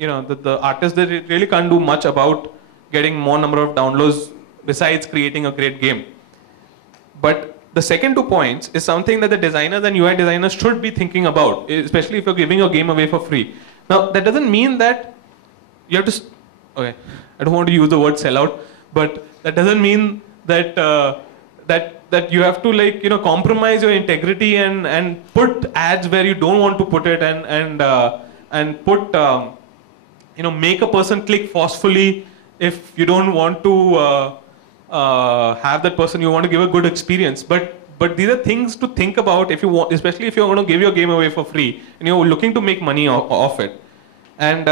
the artists, they really can't do much about getting more number of downloads besides creating a great game. But the second 2 points is something that the designers and UI designers should be thinking about, especially if you're giving your game away for free. Now, that doesn't mean that you have to, okay, I don't want to use the word sellout, but that doesn't mean that that you have to compromise your integrity and put ads where you don't want to put it and put make a person click forcefully if you don't want to have that person. You want to give a good experience, but these are things to think about if you want, especially if you're going to give your game away for free and you're looking to make money off it. And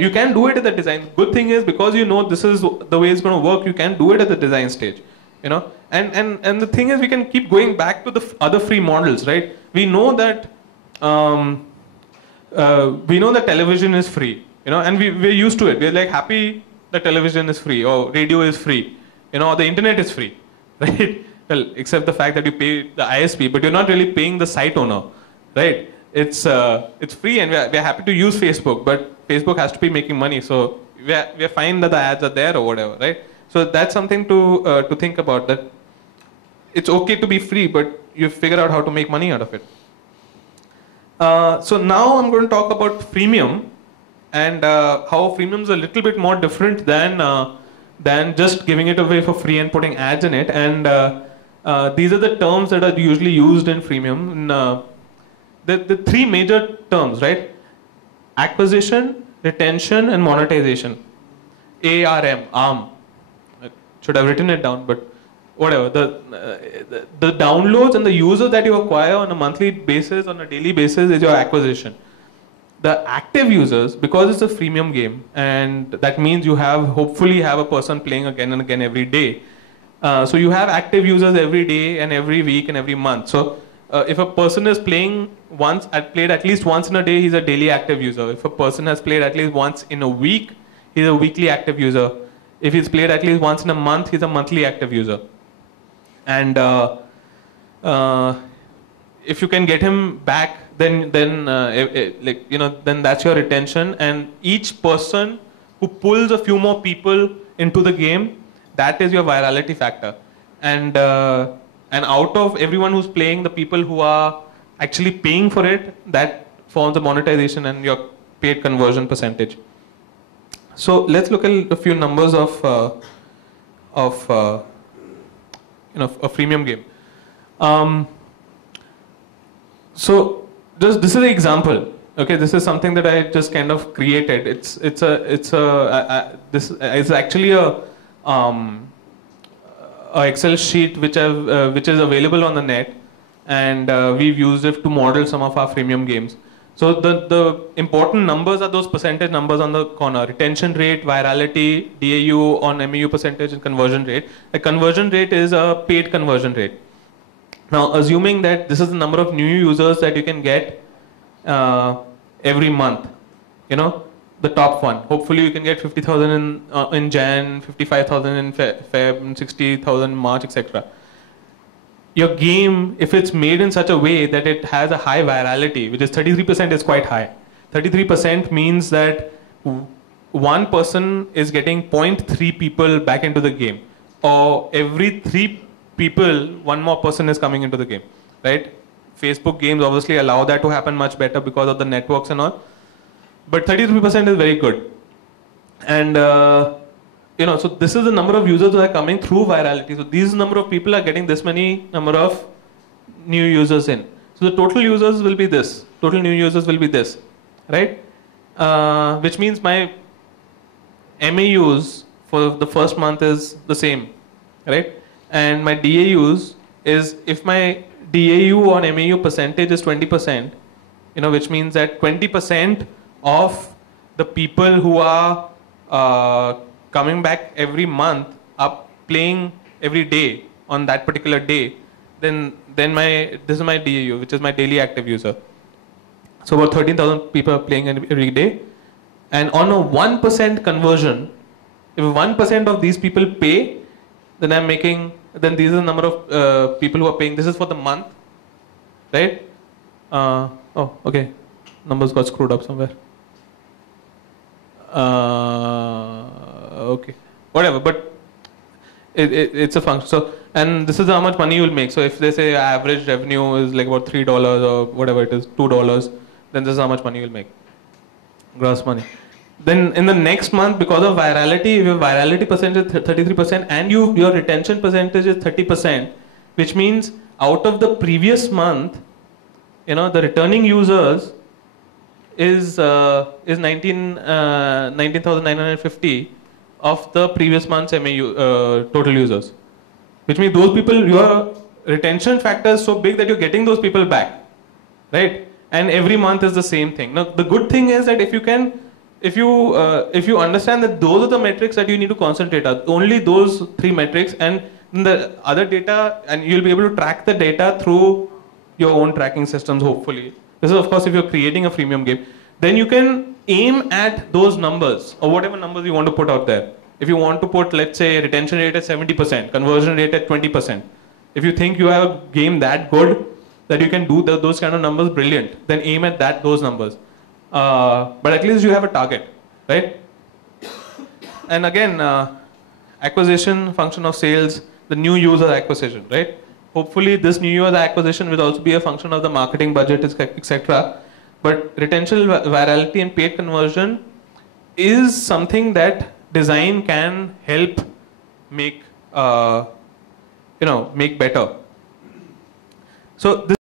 you can do it at the design. Good thing is, because this is the way it's going to work, you can do it at the design stage. And the thing is, we can keep going back to the other free models, right? We know that television is free, and we're used to it. We're like happy that television is free, or radio is free, or the internet is free, right? Well, except the fact that you pay the ISP, but you're not really paying the site owner, right? It's free, and we're happy to use Facebook, but Facebook has to be making money, so we're fine that the ads are there or whatever, right? So that's something to think about, that it's okay to be free, but you figure out how to make money out of it. So now I'm going to talk about freemium, and how freemium is a little bit more different than just giving it away for free and putting ads in it. And these are the terms that are usually used in freemium. The three major terms, right? Acquisition, retention, and monetization. ARM, ARM. I should have written it down, but whatever. The downloads and the users that you acquire on a monthly basis, on a daily basis, is your acquisition. The active users, because it's a freemium game, and that means you hopefully have a person playing again and again every day. So you have active users every day and every week and every month. So if a person is played at least once in a day, he's a daily active user. If a person has played at least once in a week, he's a weekly active user. If he's played at least once in a month, he's a monthly active user. And if you can get him back, then that's your retention. And each person who pulls a few more people into the game, that is your virality factor. And out of everyone who's playing, the people who are actually paying for it, that forms the monetization and your paid conversion percentage. So let's look at a few numbers of a freemium game. So this is an example. Okay, this is something that I just kind of created. This is actually a Excel sheet which is available on the net, and we've used it to model some of our freemium games. So the important numbers are those percentage numbers on the corner: retention rate, virality, DAU on MAU percentage, and conversion rate. The conversion rate is a paid conversion rate. Now, assuming that this is the number of new users that you can get every month, the top one. Hopefully, you can get 50,000 in Jan, 55,000 in Feb, 60,000 in March, etc. Your game, if it's made in such a way that it has a high virality, which is 33%, is quite high. 33% means that one person is getting 0.3 people back into the game, or every 3 people, one more person is coming into the game, right? Facebook games obviously allow that to happen much better because of the networks and all. But 33% is very good. And so this is the number of users who are coming through virality. So these number of people are getting this many number of new users in. So the total users will be this. Total new users will be this, right? Which means my MAUs for the first month is the same, right? And my DAUs is, if my DAU on MAU percentage is 20%, which means that 20% of the people who are coming back every month are playing every day on that particular day, then this is my DAU, which is my daily active user. So about 13,000 people are playing every day. And on a 1% conversion, if 1% of these people pay, then these are the number of people who are paying. This is for the month, right? Oh, okay. Numbers got screwed up somewhere. Okay, whatever, but it's a function. So, and this is how much money you'll make. So if they say average revenue is like about $3 or whatever it is, $2, then this is how much money you'll make, gross money. Then in the next month, because of virality, if your virality percentage is 33% and your retention percentage is 30%, which means out of the previous month, the returning users is 19,950 of the previous month's MAU total users, which means those people, your retention factor is so big that you're getting those people back, right? And every month is the same thing. Now the good thing is that if you understand that those are the metrics that you need to concentrate on, only those 3 metrics, and the other data, and you'll be able to track the data through your own tracking systems, hopefully. This is of course if you're creating a freemium game. Then you can aim at those numbers, or whatever numbers you want to put out there. If you want to put, let's say, retention rate at 70%, conversion rate at 20%, if you think you have a game that good that you can do those kind of numbers, brilliant. Then aim at those numbers. But at least you have a target, right? And again, acquisition, function of sales, the new user acquisition, right? Hopefully this new user acquisition will also be a function of the marketing budget, etc. But retention, virality and paid conversion is something that design can help make, make better. So this